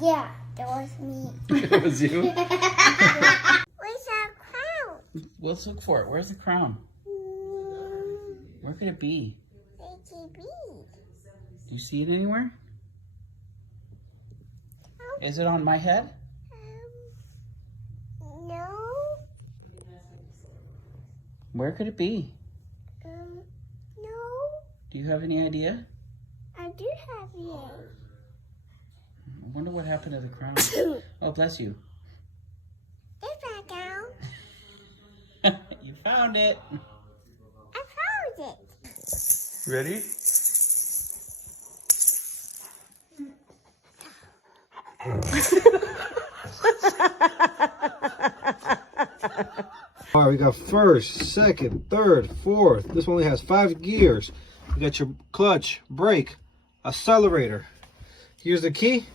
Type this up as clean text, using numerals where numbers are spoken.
Yeah, that was me. It was you? Where's our crown? Let's look for it. Where's the crown? Where could it be? ATB. Do you see it anywhere? Is it on my head? No. Where could it be? No. Do you have any idea? I do have it. I wonder what happened to the crown. Oh, bless you. It's back down. You found it. I found it. Ready? All right, we got first, second, third, fourth. This one only has 5 gears. You got your clutch, brake, accelerator. Here's the key.